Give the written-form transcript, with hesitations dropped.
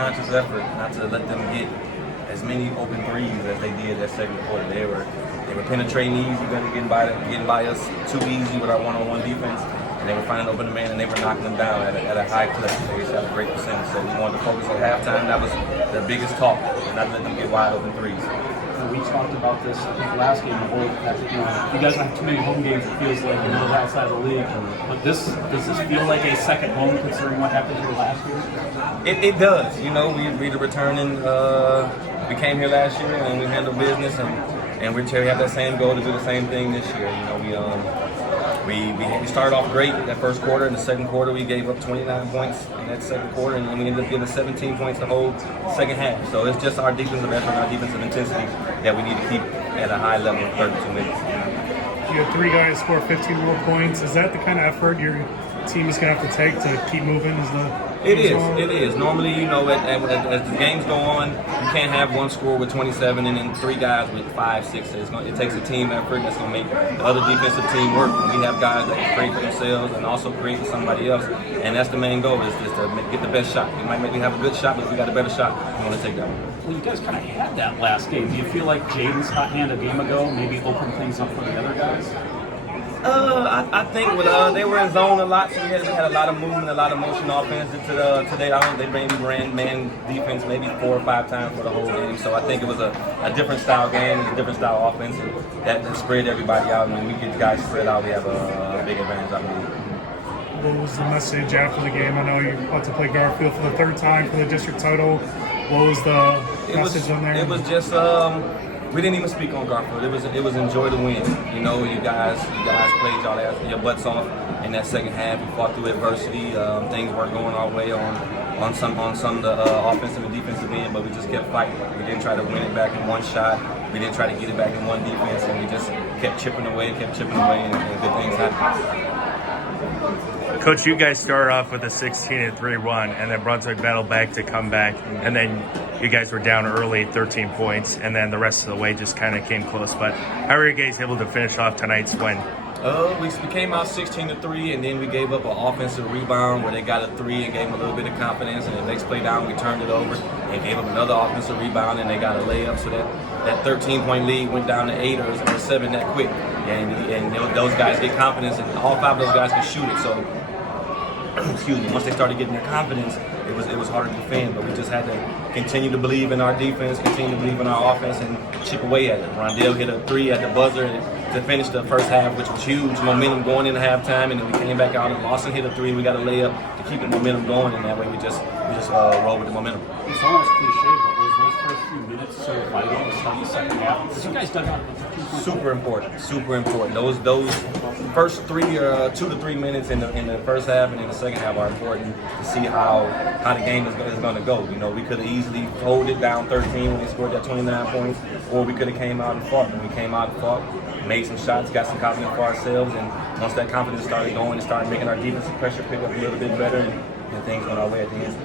conscious effort not to let them get as many open threes as they did that second quarter. They were penetrating easy, getting by us too easy with our one-on-one defense. And they were finding open man, and they were knocking them down at a high clip. They just had a great percentage. So we wanted to focus at halftime. That was their biggest talk, and not let them get wide open threes. We talked about this, I think, last game. You guys don't have too many home games, it feels like, outside of the league. But does this feel like a second home considering what happened here last year? It does. We the returning. We came here last year, and we handled business, and we have that same goal to do the same thing this year. We started off great that first quarter. In the second quarter, we gave up 29 points in that second quarter, and then we ended up giving 17 points the whole second half. So it's just our defensive effort, our defensive intensity that we need to keep at a high level in 32 minutes. You had 3 guys score 15 more points. Is that the kind of effort your team is going to have to take to keep moving? It is. Normally, as the games go on, you can't have one score with 27 and then 3 guys with 5, 6. It takes a team effort that's going to make the other defensive team work. We have guys that can create for themselves and also create for somebody else, and that's the main goal is to get the best shot. We might have a good shot, but if we got a better shot, we want to take that one. Well, you guys kind of had that last game. Do you feel like Jaden's hot hand a game ago maybe opened things up for the other guys? I think they were in zone a lot, so we had a lot of movement, a lot of motion offense today. They maybe ran man defense maybe 4 or 5 times for the whole game. So I think it was a different style game, a different style offense, and that spread everybody out. And when we get guys spread out, we have a big advantage, I believe. What was the message after the game? I know you're about to play Garfield for the 3rd time for the district title. What was the message on there? It was just we didn't even speak on Garfield. It was enjoy the win. You guys played your butts off in that second half. We fought through adversity. Things weren't going our way on some of the offensive and defensive end, but we just kept fighting. We didn't try to win it back in one shot. We didn't try to get it back in one defense, and we just kept chipping away, and good things happened. Coach, you guys started off with a 16-3 run, and then Brunswick battled back to come back, and then you guys were down early, 13 points, and then the rest of the way just kind of came close. But how were you guys able to finish off tonight's win? We came out 16-3, and then we gave up an offensive rebound where they got a 3 and gave them a little bit of confidence. And the next play down, we turned it over and gave up another offensive rebound, and they got a layup. So that 13-point lead went down to 8 or 7 that quick. And those guys get confidence, and all 5 of those guys can shoot it. So, once they started getting their confidence, it was harder to defend. But we just had to continue to believe in our defense, continue to believe in our offense, and chip away at it. Rondell hit a 3 at the buzzer to finish the first half, which was huge momentum going into halftime. And then we came back out, and Lawson hit a 3. We got a layup to keep the momentum going, and that way we just roll with the momentum. It's almost cliche, but was those first few minutes so vital to start the second half? Because you guys dug out super important. Those first 2 to 3 minutes in the first half and in the second half are important to see how the game is going to go. We could have easily folded down 13 when they scored that 29 points, or we could have came out and fought. When we came out and fought, made some shots, got some confidence for ourselves, and once that confidence started going, it started making our defensive pressure pick up a little bit better, and things went our way at the end.